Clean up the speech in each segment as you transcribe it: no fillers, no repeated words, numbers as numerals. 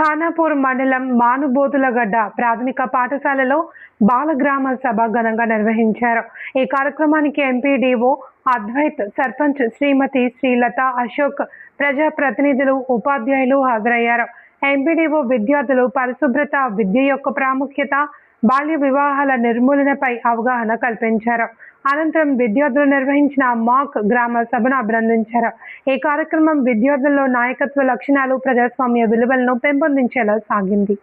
ఖానాపూర్ మండలం మానుబోతులగడ్డ ప్రాథమిక పాఠశాలలో బాలగ్రామ సభ ఘనంగా నిర్వహించారు. ఈ కార్యక్రమానికి ఎంపీడీఓ అద్వైత్, సర్పంచ్ శ్రీమతి శ్రీలత, అశోక్, ప్రజాప్రతినిధులు, ఉపాధ్యాయులు హాజరయ్యారు. ఎంపీడీఓ విద్యార్థులు పరిశుభ్రత, విద్య యొక్క ప్రాముఖ్యత, బాల్య వివాహాల నిర్మూలనపై అవగాహన కల్పించారు. అనంతరం విద్యార్థులు నిర్వహించిన మాక్ గ్రామ సభను అభినందించారు. ఈ కార్యక్రమం విద్యార్థుల్లో నాయకత్వ లక్షణాలు, ప్రజాస్వామ్య విలువలను పెంపొందించేలా సాగింది.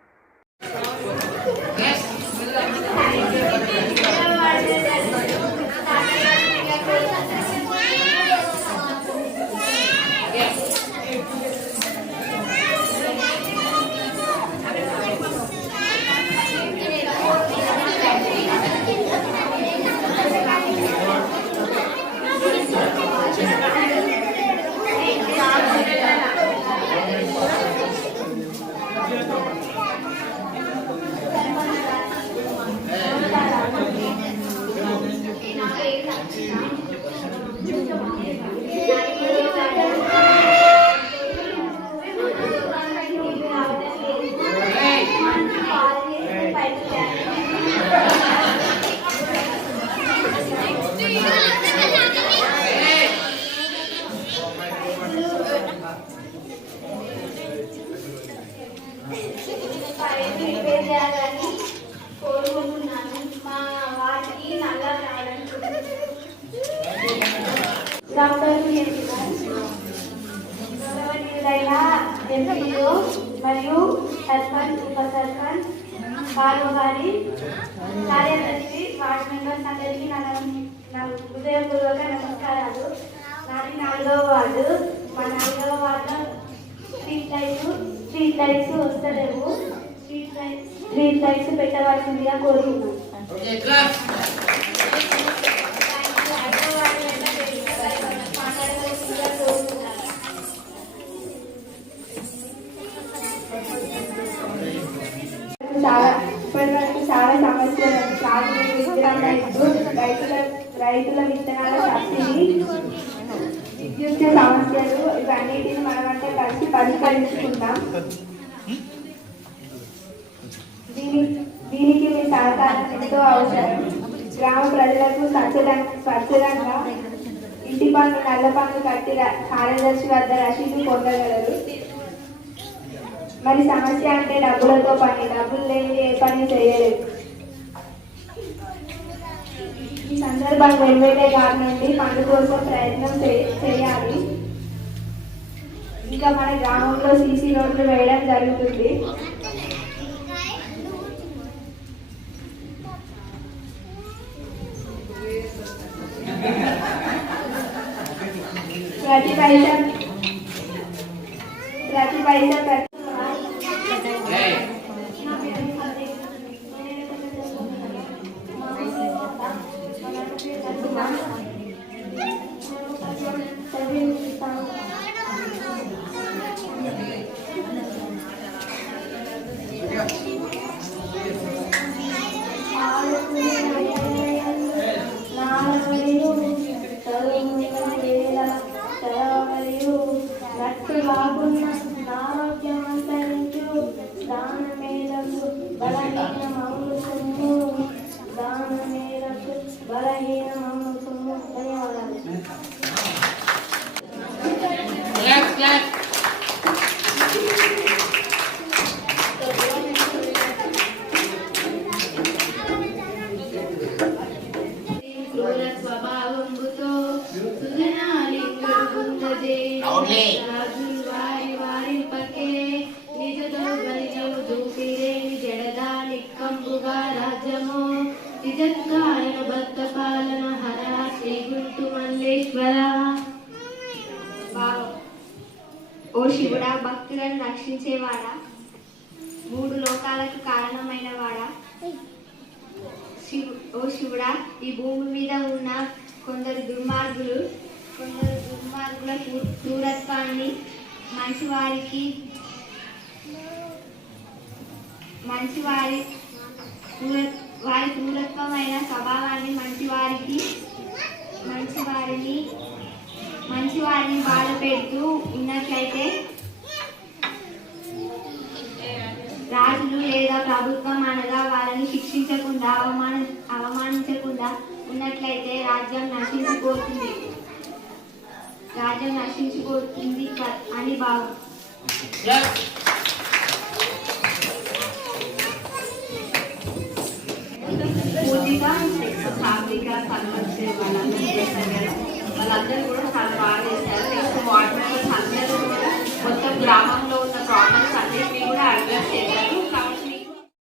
మరియు సర్పంచ్, ఉప సర్పంచ్, పాల్గొని కార్యదర్శి, వార్డు మెంబర్స్ అందరికీ నా హృదయపూర్వక నమస్కారాలు. నాది 4వ వార్డు. మా 4వ వార్డులో స్ట్రీట్ లైట్స్ వస్తలేవు. స్ట్రీట్ లైట్స్ పెట్టవలసిందిగా కోరుతున్నాను. ఇప్పటివరకు చాలా సమస్యలు, రైతుల విత్తనాల సబ్సిడీ, విద్యుత్ సమస్యలు, ఇవన్నిటిని మనమంతా కలిసి పరిష్కరించుకుంటాం. దీనికి మీ సహకారం ఎంతో అవసరం. గ్రామ ప్రజలకు స్వచ్ఛంగా ఇంటి పన్ను, నల్ల పన్ను కట్టి కార్యదర్శి వద్ద రసీదు పొందగలరు. మరి సమస్య అంటే డబ్బులతో పని. డబ్బులు లేని ఏ పని చేయలేదు. ఈ సందర్భంగా ఎమ్మెల్యే గారి నుండి పన్ను కోసం ప్రయత్నం చేయాలి. ఇంకా మన గ్రామంలో సీసీ రోడ్లు వేయడం జరుగుతుంది. ప్రతి పైసా ఓ శివుడా, భక్తులను రక్షించేవాడా, 3 లోకాలకు కారణమైన వాడా, ఓ శివుడా, ఈ భూమి మీద ఉన్న కొందరు దుర్మార్గుల క్రూరత్వాన్ని, వారి క్రూరత్వమైన స్వభావాన్ని, మంచి వారిని బాధ పెడుతూ ఉన్నట్లయితే ప్రభుత్వం అనగా వాళ్ళని శిక్షించకుండా అవమానించకుండా ఉన్నట్లయితే రాజ్యం నశించిపోతుంది అని భావం. పూజిక సాత్విక సర్పంచ్ వాళ్ళందరూ చేశారు కదా, వాళ్ళందరూ కూడా చాలా బాగా చేశారు.